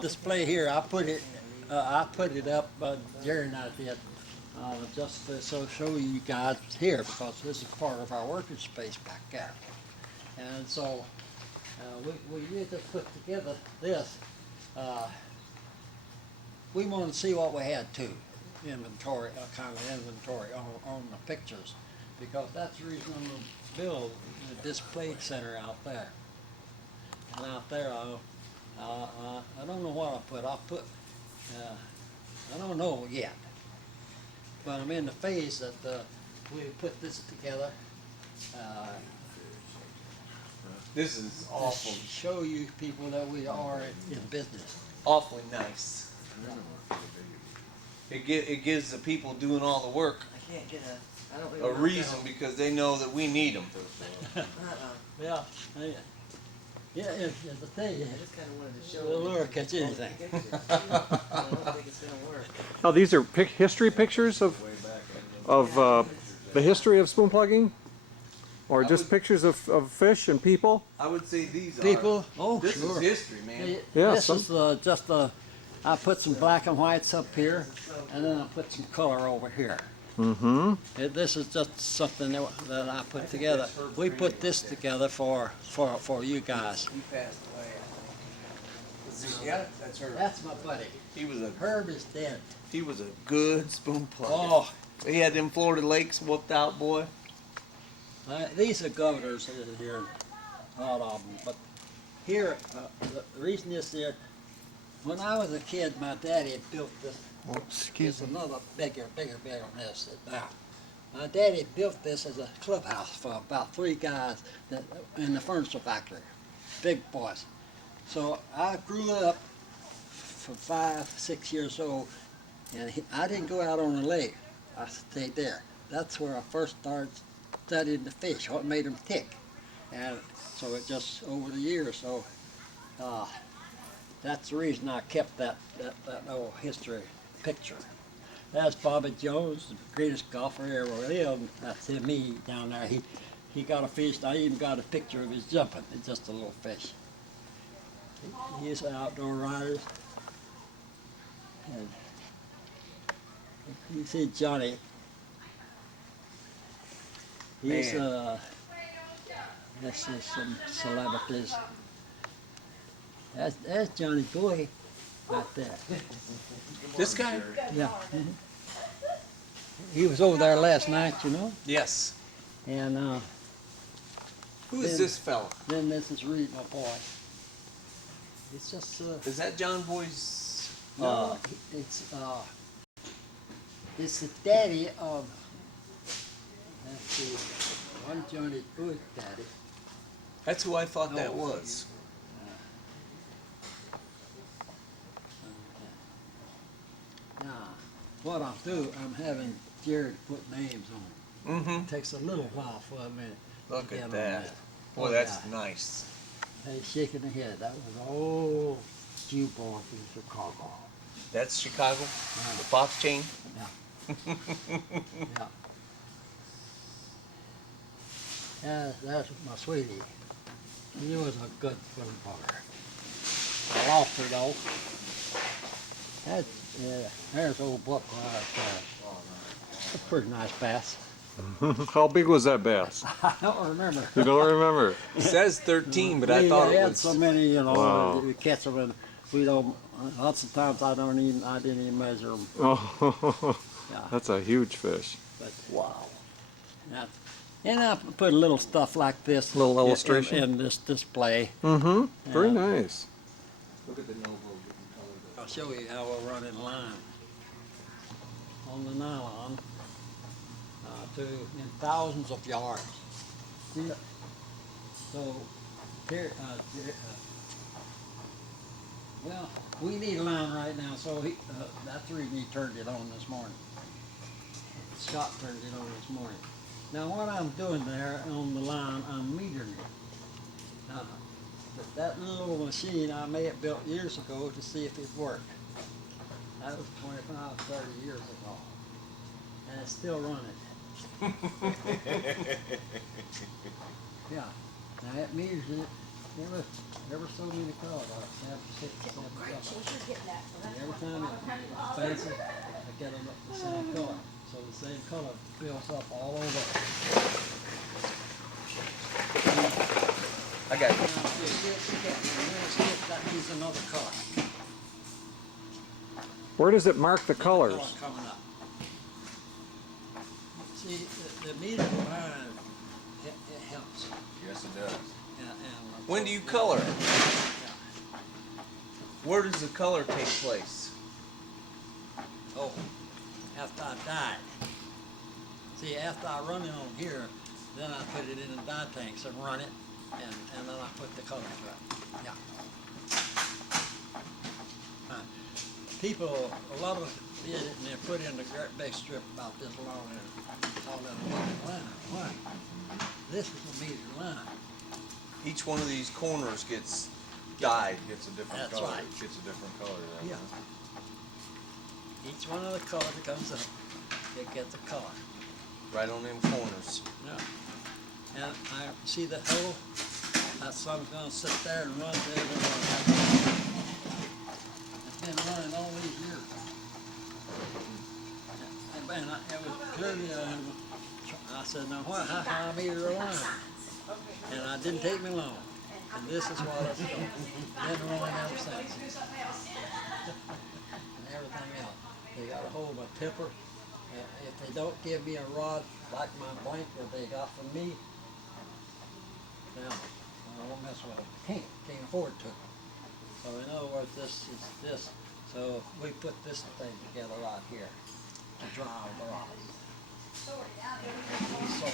display here, I put it up during I did, just to show you guys here, because this is part of our working space back there. And so we need to put together this. We wanted to see what we had too, inventory, kind of inventory on the pictures, because that's the reason I'm going to build the display center out there. And out there, I don't know what I'll put. I don't know yet, but I'm in the phase that we put this together. This is awful. To show you people that we are in business. Awfully nice. It gives the people doing all the work I can't get a. I don't really a reason, because they know that we need them. Yeah. Yeah, the thing I just kind of wanted to show. will lure catch anything. I don't think it's gonna work. Now these are history pictures of the history of spoon plugging, or just pictures of fish and people. I would say these People, are. oh This sure. is history, man. Yeah, This is just I put some black and whites up here, and then I put some color over here. Mm-hmm. This is just something that I put together. We put this together for you guys. He passed away. Yeah, that's her. That's my buddy. He was a Herb is dead. he was a good spoon plugger. Oh, He had them Florida lakes whooped out, boy. these are governors here, a lot of them. But here, the reason is there. When I was a kid, my daddy had built this. Excuse It's another bigger than this. Now, my daddy built this as a clubhouse for about 3 guys in the furniture factory, big boys. So I grew up for 5, 6 years old, and I didn't go out on the lake. I stayed there. That's where I first started studying the fish, what made them tick. And so it just over the years, so that's the reason I kept that old history picture. That's Bobby Jones, the greatest golfer ever lived. That's him, me down there. He got a fish. I even got a picture of his jumping. It's just a little fish. He's an outdoor rider. And you see Johnny. He's this is some celebrities. That's Johnny Boy right there. This guy? Yeah. He was over there last night, you know, Yes. and Who is Then- this fella? then this is Reed, my boy. It's just Is that John Boy's? no, it's the daddy of. Let's see, one Johnny Boy's daddy. That's who I thought that Oh. was. Now, what I'll do, I'm having Jared put names on. Mm-hmm. It takes a little while for a minute. Look to get at on that. Boy, Oh, that's yeah. nice. Hey, shaking the head. That was an old Jew boy from Chicago. That's Chicago? Yeah. The Fox chain? Yeah. That's my sweetie. He was a good spoon plugger. I lost her though. There's old Buck right there. That's a pretty nice bass. How big was that bass? I don't remember. You don't remember? It says 13, but I thought We it had was. so many, you know, Wow. we catch them and we don't. Lots of times I didn't even measure them. Oh, Yeah. that's a huge fish. But wow. And I put a little stuff like this. Little illustration? in this display. Mm-hmm. Very Yeah. nice. Look at the Novo. I'll show you how we're running line on the nylon in thousands of yards. See, so here, well, we need a line right now, so that's the reason he turned it on this morning. Scott turned it on this morning. Now what I'm doing there on the line, I'm metering it. That little machine I may have built years ago to see if it worked. That was 25, 30 years ago. And it's still running. Yeah. Now it meters it never so many colors, like 7, 6, 7 colors. You're getting that, so And that's every time it's fancy, I get them the same color. So the same color builds up all over. I got you. Now, that needs another color. Where does it mark the Another colors? color coming up. See, the meter line, it helps. Yes, it does. When do you color it? Where does the color take place? Oh, after I dye it. See, after I run it on here, then I put it in the dye tanks and run it, and then I put the color to it. Yeah. People, a lot of them did it and they put in the great big strip about this long and call it a meter line. Why? This is a meter line. Each one of these corners gets dyed. It's a different That's color. right. It's a different color. Then, Yeah. huh? Each one of the colors that comes up, it gets a color. Right on them corners. Yeah. And I see the hole, that sun's gonna sit there and run there and run. It's been running all these years. And it was clearly, I said, now what, how I meter a line? And it didn't take me long. And this is what it's done. Been running ever since. And everything else. They got a hold of a tipper. If they don't give me a rod like my blank that they got from me, now I won't mess with them. Can't afford to. So in other words, this is this. So we put this thing together right here to dry the rod.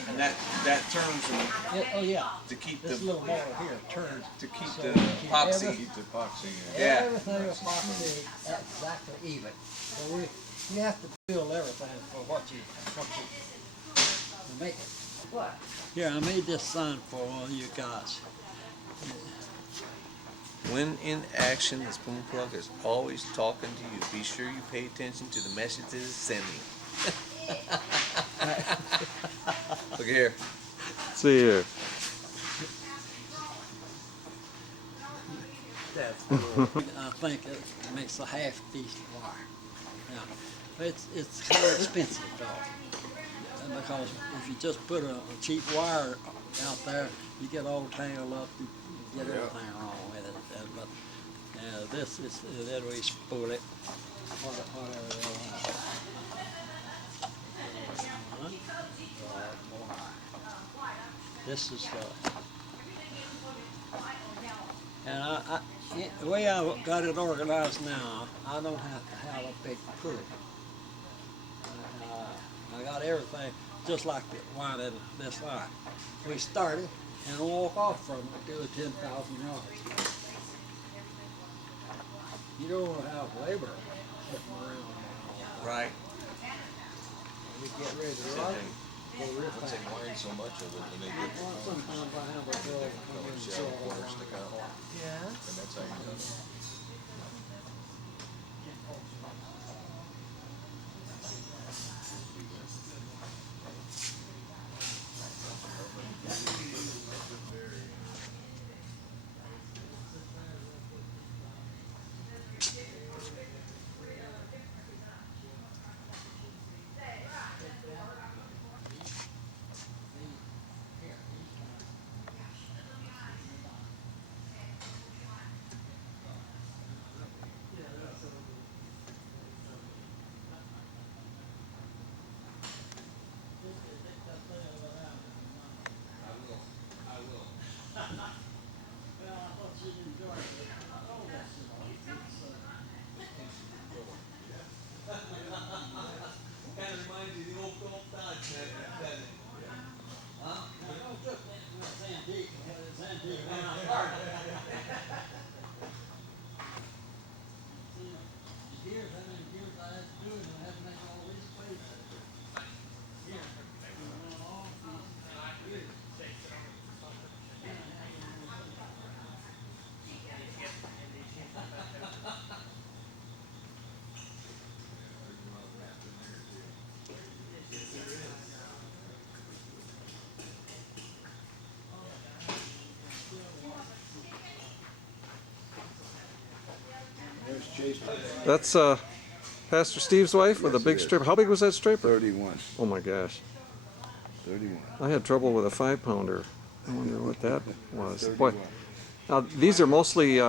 And that turns them Oh yeah. to keep This the little motor here turns to keep so the keep epoxy. Keep the epoxy in. Yeah. Everything epoxy exactly even. So you have to build everything for what you make it. what? Here, I made this sign for all you guys. When in action, the spoon plug is always talking to you. Be sure you pay attention to the messages it's sending. Look here. See here. That's cool. I think it makes a half decent wire. Yeah. It's kind of expensive though. And because if you just put a cheap wire out there, you get all tangled up, you get everything wrong with it. But this is, then we spool it, whatever they want. This is and the way I got it organized now, I don't have to have a big crew. I got everything just like the one in this line. We started and walk off from it to 10,000 yards. You don't want to have labor sitting around. Right. We get ready to run. Go real Once they fast. wind so much of it, and they get Well, sometimes I have a girl come in and shell fill it corners around stick the out, car. Yeah. and that's how you do it. That's Pastor Steve's wife with a Yes, big it is. stripper. How big was that stripper? 31. Oh my gosh. 31. I had trouble with a 5-pounder. I wonder what that was. 31. Boy, now these are mostly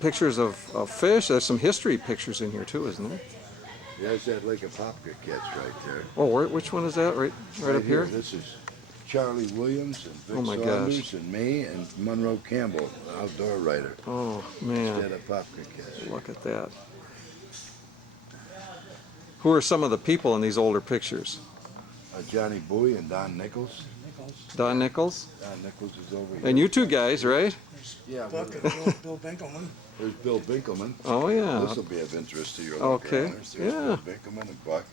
pictures of fish. There's some history pictures in here too, isn't there? There's that Lake of Popka catch right there. Oh, which one is that? Right up here? This is Charlie Williams and Vic Oh my Saunders gosh. and me and Monroe Campbell, an outdoor writer. Oh man, Instead of Popka catch. look at that. Who are some of the people in these older pictures? Johnny Bowie and Don Nichols. Don Nichols? Don Nichols is over here. And you two guys, right? Yeah, Buck and Bill Binkelman. there's Bill Binkelman. Oh yeah. This will be of interest to your Okay, owners. There's yeah. Bill Binkelman and Buck.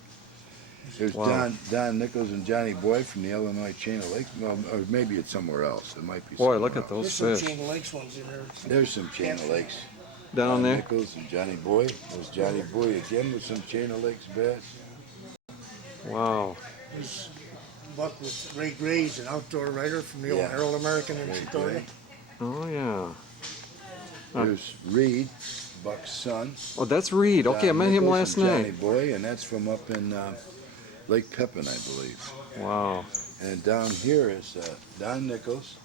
There's Wow. Don Nichols and Johnny Boy from the Illinois Chain of Lakes. Well, or maybe it's somewhere else. It might be Boy, somewhere look at else. those There's some fish Chain Lakes ones in there. There's some Chain of Lakes. down Don there. Nichols and Johnny Boy. There's Johnny Boy again with some Chain of Lakes bass. Wow. There's Buck with Ray Gray's an outdoor writer from the old Yeah. Herald American in Ray Chicago. Gray. Oh yeah. Huh. There's Reed, Buck's son. Oh, that's Reed. Okay, I Don met him Nichols last and Johnny night. Boy, and that's from up in Lake Pepin, I believe. Wow. And down here is Don Nichols,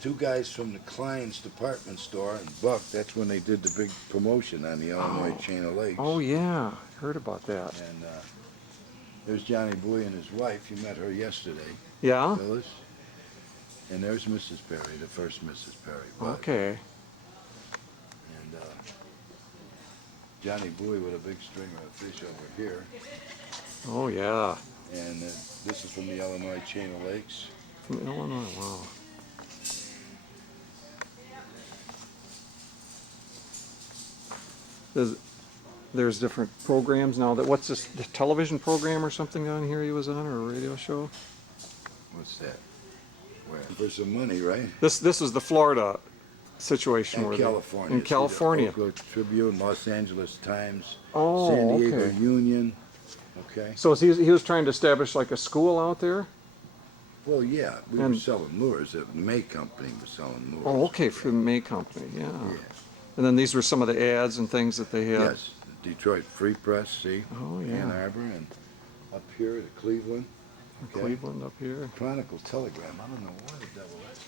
two guys from the Klein's department store, and Buck. That's when they did the big promotion on the Illinois Chain of Lakes. Oh yeah. Heard about that. And there's Johnny Bowie and his wife. You met her yesterday, Yeah. Phyllis. And there's Mrs. Perry, the first Mrs. Perry. Bud. Okay. And Johnny Bowie with a big stringer of fish over here. Oh yeah. And this is from the Illinois Chain of Lakes. From Illinois. Wow. There's different programs now. What's this, the television program or something on here he was on, or a radio show? What's that? Where? For some money, right? This is the Florida situation In where California. in See, the California. Oakland Tribune, Los Angeles Times, Oh, San Diego okay. Union. Okay. So he was trying to establish like a school out there. Well, yeah, we And- were selling lures. The May Company was selling lures. Oh, okay, for the May Company. Yeah. Yeah. And then these were some of the ads and things that they had. Yes, the Detroit Free Press, see? Oh Ann yeah. Arbor, and up here to Cleveland. Okay. Cleveland up here. Chronicle Telegram. I don't know why the devil that's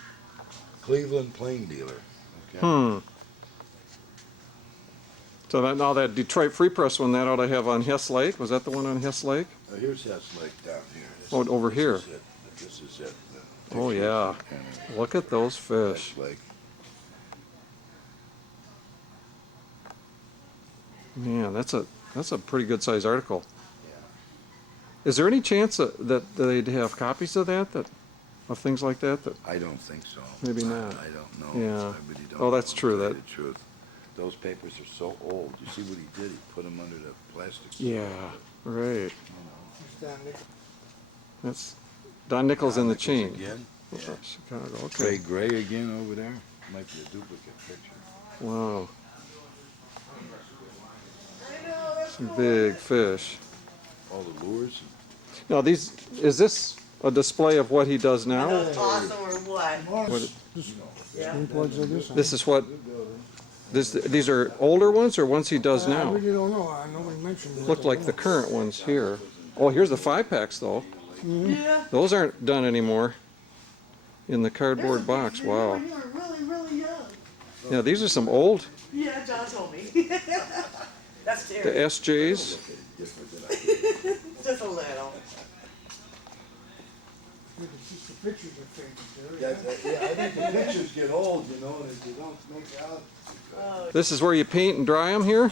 not. Cleveland Plain Dealer. Okay. Hmm. So now that Detroit Free Press one, that ought to have on Hess Lake. Was that the one on Hess Lake? Here's Hess Lake down here. Oh, over here. Is it. This is it. The Oh, pictures yeah. of kind of Look at those fish. Hess Lake. Man, that's a pretty good sized article. Is there any chance that they'd have copies of that of things like that? I don't think so. Maybe not. I don't know. Yeah. I really don't Oh, that's know, to true, tell you that- the truth. Those papers are so old. You see what he did? He put them under the plastic. Yeah, right. There's Don Nichols. That's Don Nichols in the chain. Again. Oh, Yeah. Chicago. Trey Okay. Gray again over there. Might be a duplicate picture. Wow. Some big fish. All the lures. Now is this a display of what he does now? Awesome or what? What, Spoon plugs like this. this is what these are older ones or ones he does I now? really don't know. Nobody mentioned it. Look like the current ones here. Oh, here's the 5-packs though. Yeah. Those aren't done anymore in the cardboard box. Wow. You were really, really young. Yeah, these are some old, Yeah, John told me. That's the Terry. SJs. Just a little. Just the pictures are faded Yeah, there. yeah, I think the pictures get old, you know, and if you don't make out. This is where you paint and dry them here?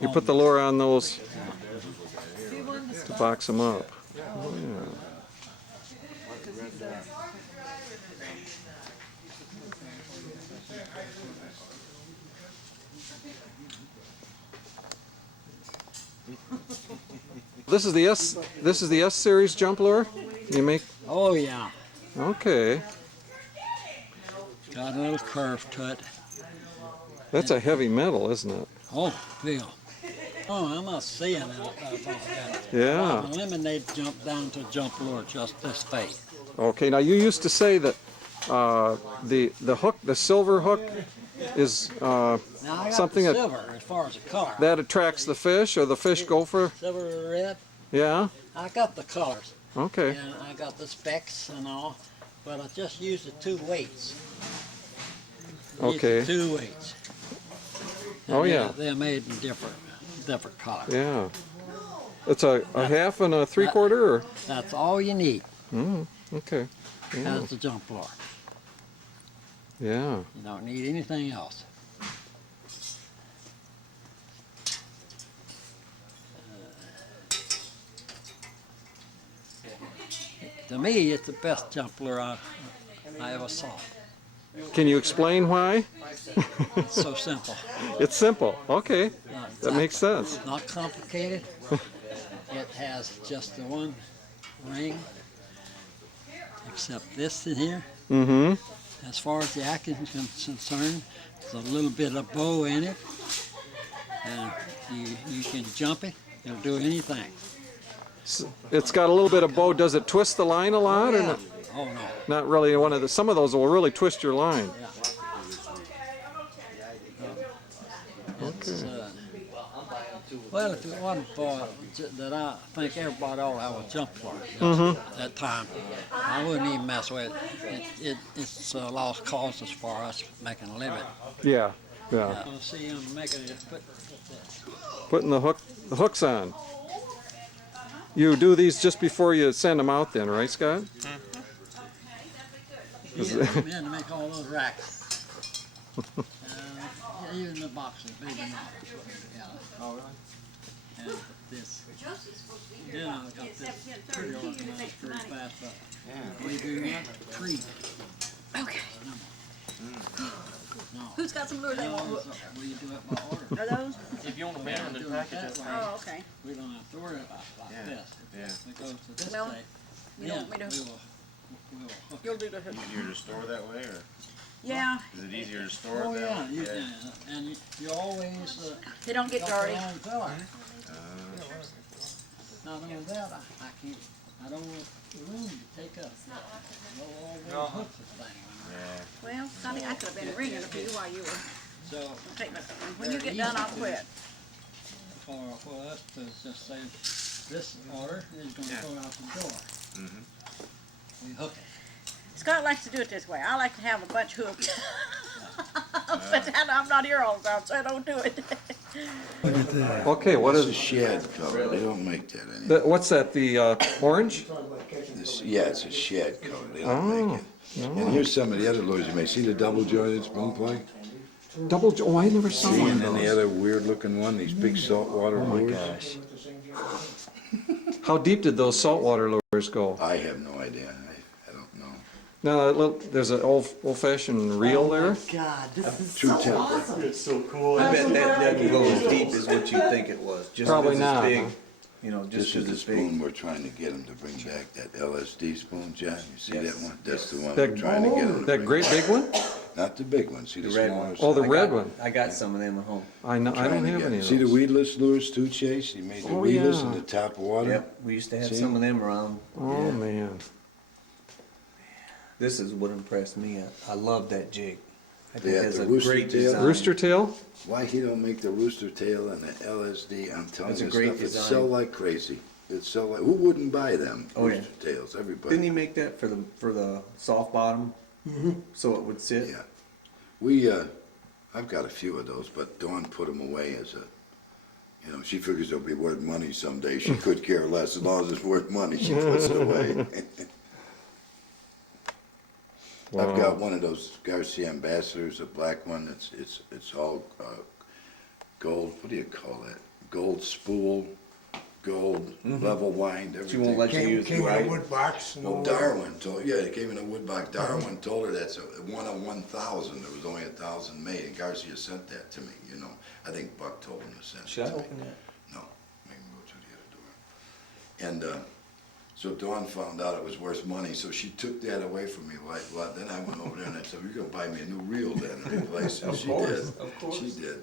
You put the lure on those to box them up. Oh, yeah. This is the S. This is the S series jump lure. You make. Oh yeah, Okay. got a little curve to it. That's a heavy metal, isn't it? Oh, Bill. Oh, I'm not seeing it. Yeah. Eliminate jump down to jump lure just this fate. Okay. Now you used to say that the hook, the silver hook, is Now I got something the that silver as far as the color. that attracts the fish, or the fish go for. Silver or red. Yeah. I got the colors. Okay. And I got the specs and all, but I just used the 2 weights. Used Okay. the 2 weights. And Oh yeah. They're made in different colors. Yeah. It's a half and a 3/4, or. That's all you need Okay. Yeah. as the jump lure. Yeah. You don't need anything else. To me, it's the best jump lure I ever saw. Can you explain why? It's so simple. It's simple. Okay. It's That makes sense. not complicated. It has just the one ring, except this in here. Mm-hmm. As far as the action is concerned, there's a little bit of bow in it, and you can jump it. It'll do anything. It's got a little bit of bow. Does it twist the line a lot, or not? Oh no. Not really. One of the. Some of those will really twist your line. Yeah. It's, well, if it wasn't for that, I think everybody ought to have a jump lure at that time. I wouldn't even mess with it. It's a lost cause as far as making a living. Yeah. Yeah. I see them making it. Putting the hooks on. You do these just before you send them out, then, right, Scott? Yeah, to make all those racks. Yeah, even the boxes, big enough to put them together. Oh, really? And this. Yeah, I got this pretty organized pretty fast, but we do not treat. Okay. No. Who's got some lures they want? We do it by order. Are those? If you want to We mail don't them do in it packages. that way. Oh, okay. We don't have to worry about like Yeah. this. Yeah. If it goes to this Well, state, you don't want me to- we will hook You'll do the hook. Easier to store that way, or Yeah, is it easier to store Oh, it yeah, that way? you can, and you always, they don't get got dirty. your own filler. Not only that, I don't want the room to take up, all the hooks and things. Yeah. Well, Sonny, I could have been ringing a few while you were So, taking it. When you get done, I'll quit. for us to just say, this order is gonna go out the door. We hook it. Scott likes to do it this way. I like to have a bunch hooked. But then I'm not here all the time, so I don't do it. Okay. What It's a is? shed color, they don't make that anymore. What's that? The orange? Yeah, it's a shed color, they don't make it. And here's some of the other lures you may see, the double jointed spoon plug. Oh, I never saw See, one and of then the those. other weird looking one, these big saltwater Oh my lures. gosh. How deep did those saltwater lures go? I have no idea, I don't know. Now, there's an old-fashioned reel there. God, this is True so temper. awesome. It's so cool. I bet that doesn't go as deep as what you think it was. Just Probably 'cause not, it's big. huh? You know, This just is because the it's big. spoon we're trying to get them to bring back, that LSD spoon, John, you see Yes. that one? That's the one That- we're trying to get them to That bring great back. big one? Not the big one, see the The red smaller one. side? Oh, the I red got- one. I got some of them at home. I know. I Trying don't to have get any 'em. of See the those. weedless lures too, Chase? He made the Oh, weedless in yeah. the top water. Yep, we used to have See? some of them around. Oh man. This is what impressed me. I love that jig. I think Yeah, that's the a rooster great tail. design. Rooster tail? Why he don't make the rooster tail and the LSD? I'm telling That's a you, great stuff, it's design. sell like crazy. It's sell like, who wouldn't buy them? Oh, yeah. Rooster tails, everybody. Didn't he make that for the soft bottom? So it would sit? Yeah. We, I've got a few of those, but Dawn put them away as a, you know, she figures they'll be worth money someday. She could care less. As long as it's worth money, she puts it away. I've got one of those Garcia Ambassadors, a black one. It's all gold. What do you call that? Gold spool, gold level wind, She everything. won't let you use it, Came in a right? wood box. and Well, all Darwin told, yeah, it came in a wood box. Darwin told her that's a 1 of 1,000. There was only 1,000 made, and Garcia sent that to me, you know. I think Buck told him to send it Should I to me. open that? No, make And so Dawn found out it was worth money, so she took that away from me. Well, then I went over there and I said, "You're gonna buy me a new reel then and replace it." Of She course, did. of course. She did.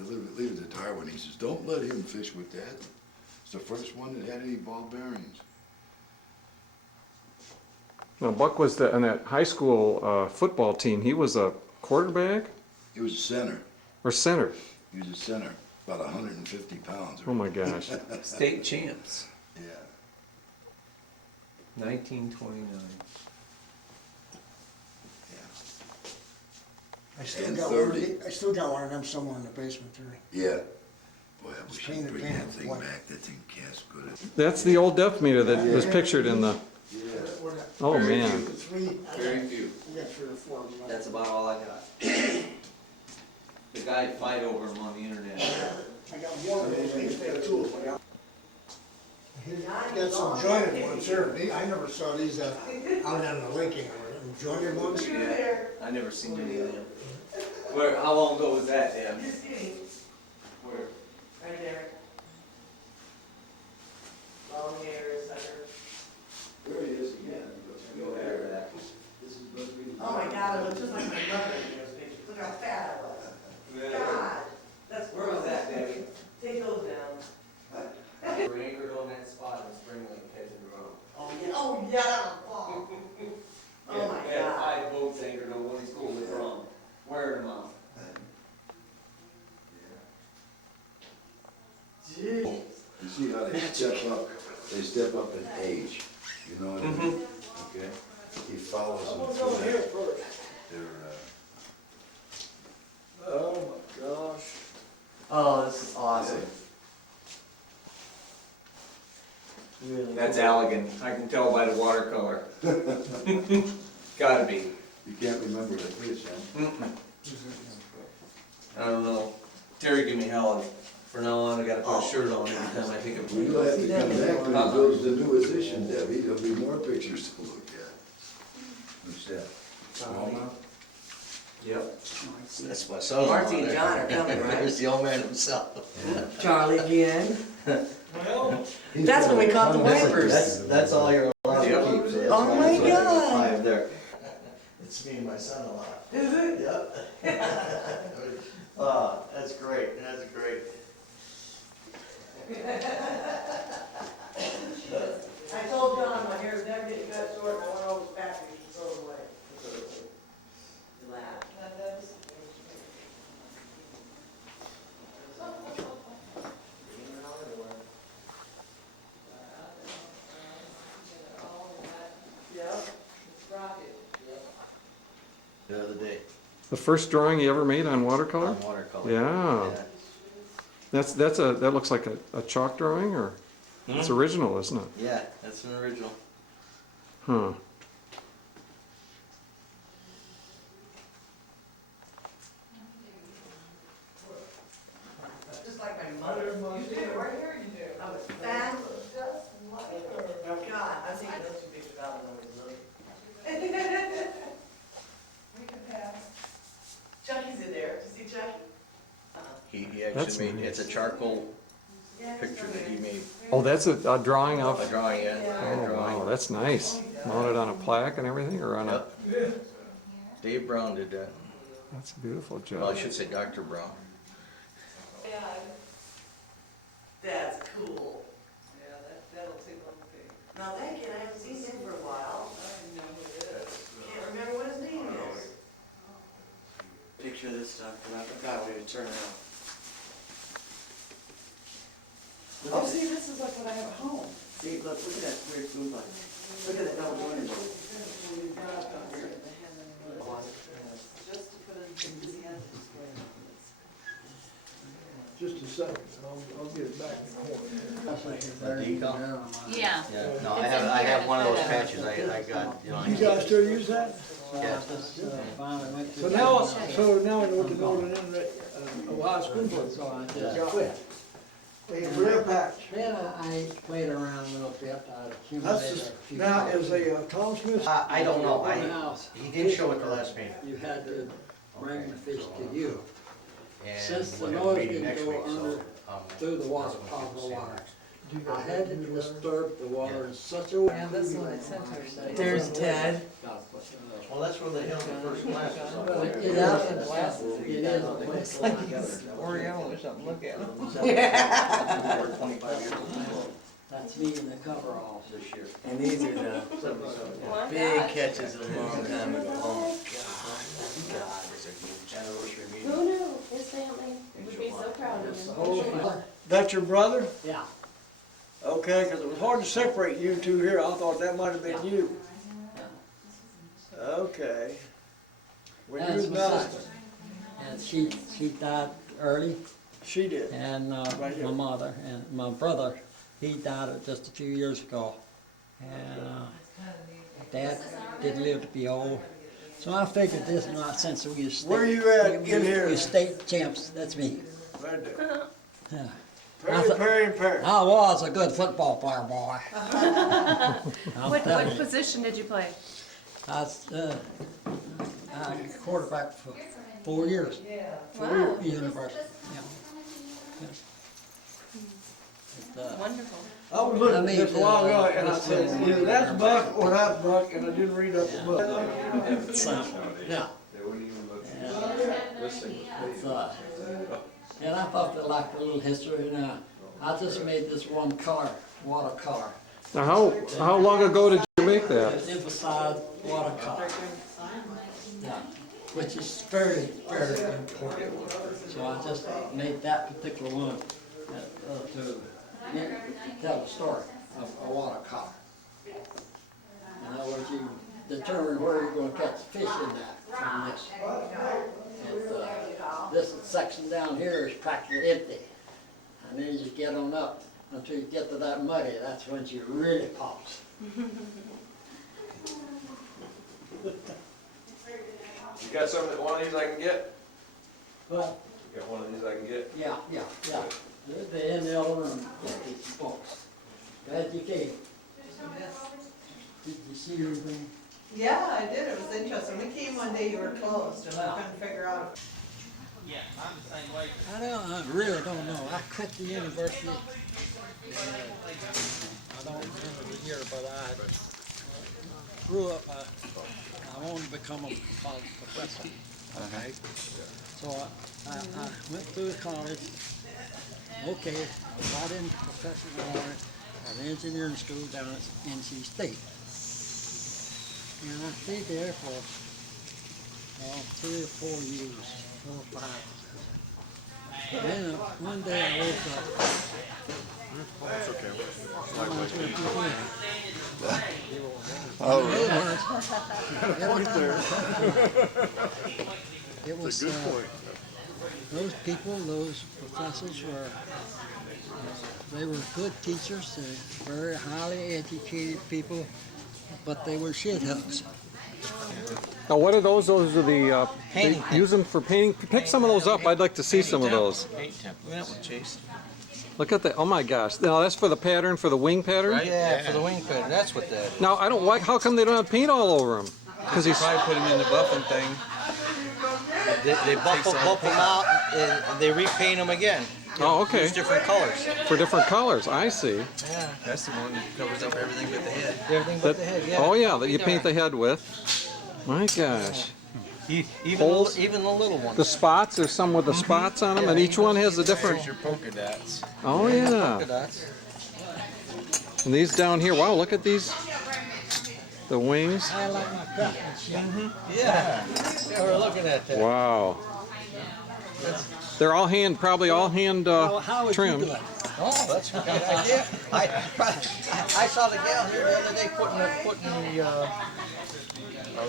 Leave it to Darwin. He says, "Don't let him fish with that." It's the first one that had any ball bearings. Now Buck was on that high school football team. He was a quarterback He was a center. or center. He was a center, about 150 pounds. Oh my gosh. State champs, Yeah. 1929. I still And got 30. I still got one of them somewhere in the basement there. Yeah. Boy, I It's wish you'd painted bring pink that and thing white. back. That thing casts good. That's the old depth meter that was pictured in the. Yeah. Oh man. Very few. I got 3 or 4 of them. That's about all I got. The guy fight over them on the internet. I got one of those, I used to have 2 of them. I got some jointed ones here. I never saw these out on the lake anywhere. Them jointed ones. Yeah, I never seen any of them. Where? How long ago was that, Dan? Just kidding. Where? Right there. Long hair, sucker. There he is again. Go there, that. Oh my God, it looks just like my brother in those pictures. Look how fat I was. God, that's. Where was that, Debbie? Take those down. We're anchored on that spot in Spring Lake, catching the road. Oh yeah, oh yeah. Oh, oh my We had God. 5 boats anchored on one school with rum. Wearing them out. Jeez. You see how they step up in age, you know what I mean? Okay? He follows them through that. They're, Oh my gosh. Oh, this is awesome. Really? That's Allegan. I can tell by the watercolor. Gotta be. you can't remember the fish, huh? I don't know. Terry give me hell. For now on, I gotta put a shirt on every time I think of. You'll have to come back when he builds the new edition, Debbie, there'll be more pictures to look at. Who's that? Mama? Yep. That's my son. Marty and John are coming, right? There's the old man himself. Charlie again. He's That's when we got caught the wipers. That's all you're allowed to Yep. keep, so that's Oh why my it's like God. 5 there. It's me and my son a lot. Is it? Yep. Oh, that's great, that's great. I told John my hair's never getting cut short, and I went over his factory and throw it away. He laughed. Yep, it's rocket. The other day, The first drawing you ever made on watercolor? on watercolor. Yeah. That looks like a chalk drawing, or it's original, isn't it? Yeah, that's an original. Huh. Just like my mother. You do, right here you do. I was fat. God, I'm thinking those 2 pictures out when I was little. Chucky's in there. Did you see Chucky? He That's actually made, nice. it's a charcoal Yeah, picture that he made. Oh, that's a drawing A of. drawing, yeah. Oh A drawing. wow, that's nice. Mounted on a plaque and everything, or on a. Yep. Dave Brown did that. That's a beautiful Well, I job. should say Dr. Brown. That's cool. Yeah, that'll take a little bit. Now, thank you, I haven't seen him for a while. I don't know who it is. Can't remember what his name is. Picture this stuff, and I forgot we would turn around. Oh, see, this is like what I have at home. See, look at that weird food line. Look at that, no, jointed one. Just a second, I'll get it back in the corner. Yeah. Yeah, no, I have one of those patches I got, you know. You guys still use that? Yeah. So now I know what to go to the internet, Ohio Spoonplug. So I just quit. A rare patch. Then I played around a little bit, I That's accumulated just, a few. now copies. is a Tom Smith. I don't know, In the house, he didn't show it the last meeting. you had to bring the fish to you. And Since the we'll have a nose meeting didn't next go week, so, under- through the water, that's when top of the we'll see water. next. I had to disturb the water in such a way. And this one I sent her. There's Ted. Well, that's where they held the first class. Get out of the glasses. It is a Looks like he's Oriental or something, look at him. That's me in the coveralls this year. And these are the big catches a long time ago. Oh, Who knew his family would be so proud of him? That's your brother? Yeah. Okay, because it was hard to separate you two here. I thought that might have been you. Okay. Well, That's you my know, sister. And she died early, she did. and Right here. my mother, and my brother, he died just a few years ago. And Dad didn't live to be old. So I figured this since we was Where you at in here? we state champs, that's me. Right there. Yeah. Perry. I was a good football player, boy. I'm What telling you. position did you play? I was quarterback for 4 years. Wow. For university. Yeah. But, Wonderful. I was looking I at mean, this a while ago and I this said, is- either that's Buck or that's Buck, and I didn't read up the book. yeah. It's, and I thought they liked a little history, and I just made this one color, watercolor. Now, how long ago did you make that? Emphasized watercolor. Yeah, which is very, very important. So I just made that particular one to tell the story of a watercolor. In other words, you determine where you're going to catch fish in that from this. And, this section down here is practically empty. And then you get on up until you get to that muddy, that's when you really pops. You got one of these I can get? But, You got one of these I can get? yeah. They're in the other room, these books. Glad you came. Did you see anything? Yeah, I did, it was interesting. We came one day, you were closed, and I couldn't figure out. I really don't know. I quit the university. I don't remember the year, but I grew up. I wanted to become a college professor. Okay. So I went through college. Okay, I got into professional art at an engineering school down at NC State. And I stayed there for 3 or 4 years, 4 or 5. Then one day I woke up. It's okay. It was those people, those professors were, they were good teachers, they were very highly educated people, but they were shitheads. Now, what are those? Those are the, Painting they use them for painting. Pick some of those up. I'd like to see some of those. Paint template. That one, Chase. Look at that. Oh my gosh. Now, that's for the pattern, for the wing pattern? Right? Yeah, for the wing pattern, that's what that is. Now, I don't like, how come they don't have paint all over them? Because he's, Probably put them in the buffing thing. They buff them out and they repaint them again. oh, okay, Use different colors. for different colors. I see. Yeah, That's the one that covers up everything but the head. everything but the head, yeah. Oh yeah, that you paint the head with. My gosh. Even the little ones. The spots, there's some with the spots on them, and each one has a different, There's your polka dots. oh Polka yeah. dots. And these down here, wow, look at these. The wings. I like my craftsmanship. Yeah, we're looking at that. Wow. They're all hand, probably all hand How would you trimmed. do it? Oh, that's a good idea. I saw the gal here the other day putting the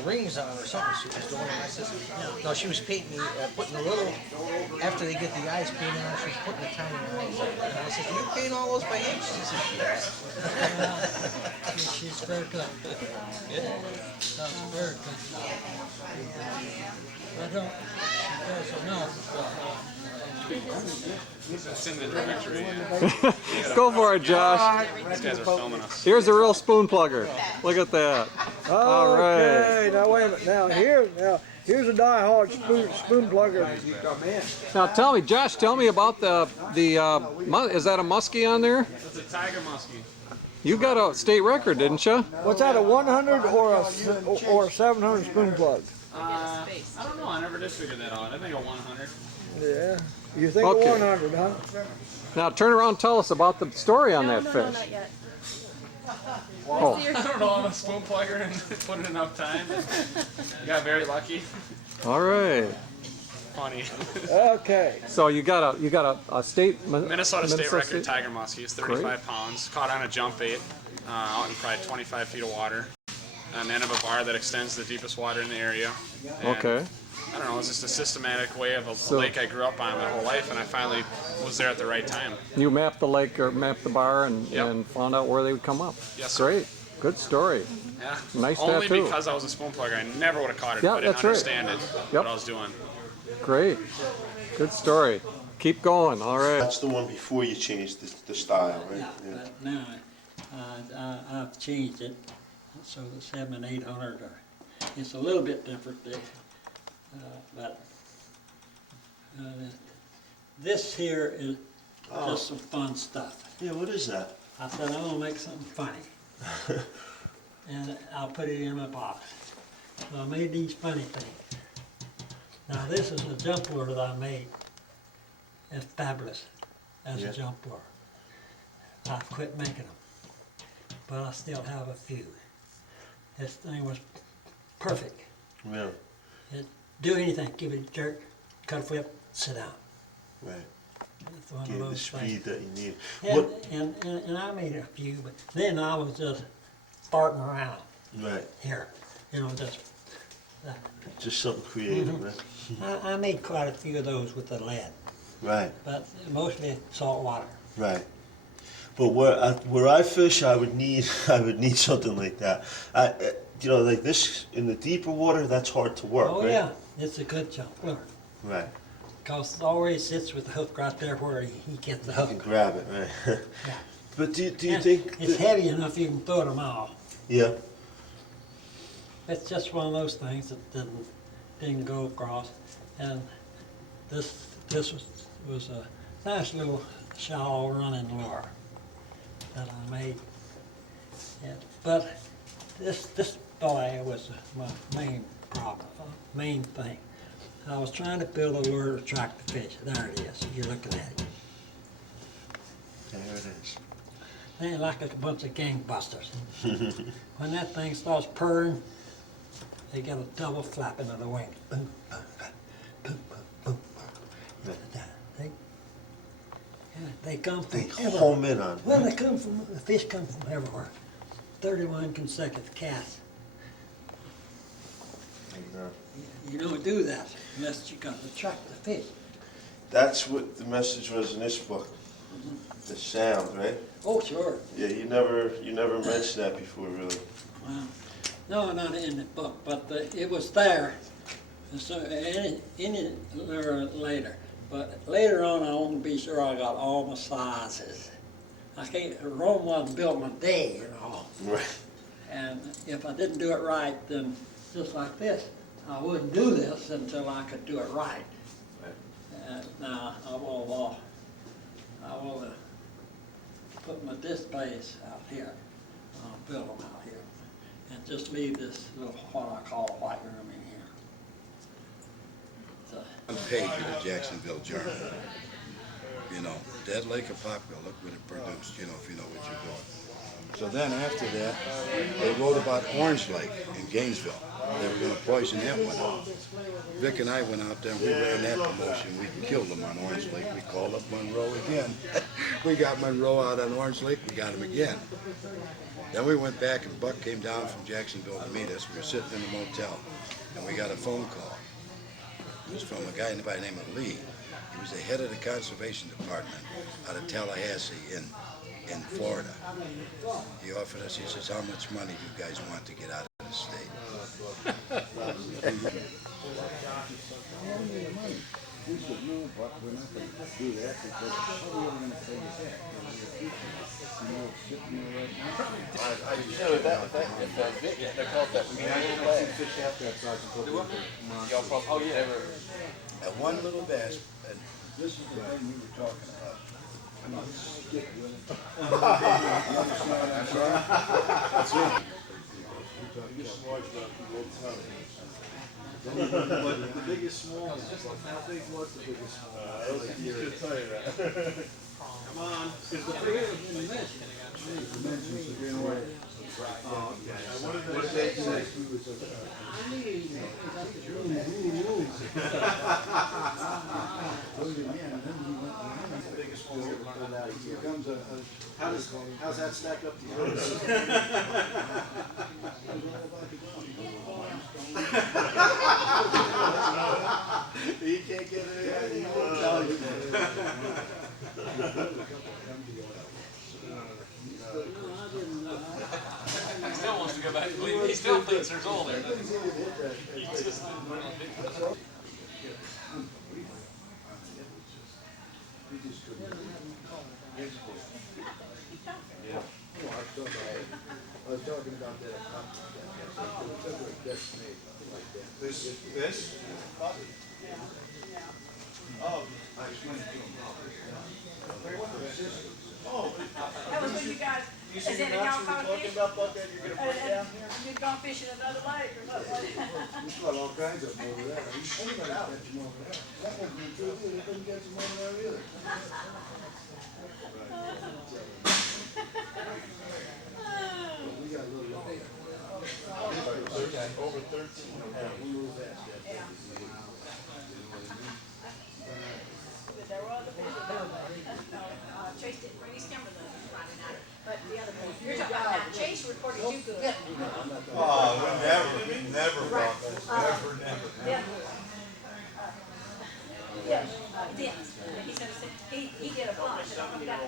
rings on or something she was doing. And I says, no, she was painting, putting a little, after they get the eyes painted on, she was putting the tiny eyes on. And I said, do you paint all those by hand? She said, yes. She's very good. Does very good job. I don't, she does enough, but It's in the directory. Go for it, Josh. These guys are filming us. Here's a real spoon plugger. Look at that. All right. Okay, now wait a minute. Here's a die-hard spoon plugger. Now tell me, Josh, tell me about is that a muskie on there? It's a tiger muskie. You got a state record, didn't you? What's that, a 100 or a 700 spoon plug? I don't know. I never did figure that out. I think a 100. Yeah. You think Okay. a 100, huh? Now turn around and tell us about the story on that No, fish. not yet. Oh. I don't know. I'm a spoon plugger and put in enough time. Got very lucky. All right. Funny. Okay. So you got a state Minnesota state record tiger muskie is 35 Great. pounds. Caught on a jump bait out in probably 25 feet of water. On the end of a bar that extends the deepest water in the area. And Okay. I don't know, it's just a systematic way of a lake I grew up on my whole life, and I finally was there at the right time. You mapped the lake or mapped the bar and, Yep. and found out where they would come up. Yes, sir. Great. Good story. Yeah. Nice Only tattoo. because I was a spoon plugger. I never would have caught it Yeah, if I didn't that's right. understand it, Yep. what I was doing. Great. Good story. Keep going. All right. That's the one before you changed the style, right? Yeah, but now I've changed it, so the 7 and 800 are, it's a little bit different, but this here is just some fun stuff. Yeah, what is that? I said I'm gonna make something funny, and I'll put it in my box. So I made these funny things. Now this is a jump lure that I made. It's fabulous as a jump lure. I've quit making them, but I still have a few. This thing was perfect. Yeah, It do anything, give it a jerk, cut a flip, sit down. right. It's one of Give the those speed things. that you need. And, What? and I made a few, but then I was just farting around Right, here, you know, just something creative, right? I made quite a few of those with the lead, Right, but mostly salt water. right. But where I fish, I would need something like that. You know, like this in the deeper water, that's hard to work, Oh right? yeah, it's a good jump lure, Right. because it always sits with the hook right there where he gets the You can hook. grab it, right? Yeah. But do you And think? it's heavy enough you can throw them off. Yeah. It's just one of those things that didn't go across, and this was a nice little shallow running lure that I made. Yeah, but this boy was my main problem, main thing. I was trying to build a lure to attract the fish. There it is. You're looking at it. There it is. They ain't like a bunch of gangbusters. When that thing starts purring, they get a double flapping of the wings. Boom, boom, boom, boom, boom. They come from They everywhere. home in on it. Well, the fish come from everywhere. 31 consecutive casts. You don't do that unless you got to attract the fish. That's what the message was in this book. The sound, right? Oh, sure. Yeah, you never mentioned that before, really. Well, no, not in the book, but it was there. So any later, but later on, I want to be sure I got all my sizes. Rome wasn't built in a day, you know. Right. And if I didn't do it right, then just like this, I wouldn't do this until I could do it right. Now I will put my displays out here. I'll build them out here, and just leave this little what I call a white room in here. So, One page of the Jacksonville Journal. You know, Dead Lake of Poplar, look what it produced, you know, if you know what you're doing. So then after that, they wrote about Orange Lake in Gainesville. They were going to poison that one out. Vic and I went out there and we ran that promotion. We killed them on Orange Lake. We called up Monroe again. We got Monroe out on Orange Lake. We got him again. Then we went back and Buck came down from Jacksonville to meet us. We were sitting in the motel and we got a phone call. It was from a guy by the name of Lee. He was the head of the conservation department out of Tallahassee in Florida. He offered us, he says, how much money do you guys want to get out of the state? He said, no, but we're not gonna do that because how are we ever gonna pay you back? You know, sitting there right now. They're called that. Y'all probably, oh yeah. That one little bass, and this is the thing we were talking about. I'm not stick with it. You understand what I'm saying? That's it. The biggest small, how big was the biggest small? I was gonna tell you that. Come on. What did they say? Biggest one we ever pulled out here. How's that stack up to yours? You can't get it. He won't tell you. He still wants to go back. He still thinks there's oil there. I was talking about that. This? Oh, I explained to him. Oh. That was when you guys, You is see it the in y'all nuts we were caught talking fish? about, Buck, that you're gonna put down here? You'd gone fishing another lake or something. We've got all kinds of them over there. Anybody catch them over there. That one's been true, they couldn't catch them over there either. We got a little over there. Over 13. We move that stuff. But there were other fish down there. Chase didn't bring his camera Friday night, but the other one, you're talking about that. Chase recorded you good. Oh, never, Buck. Never. Yeah. Yeah, Dennis. He said, he did a bunch, and I got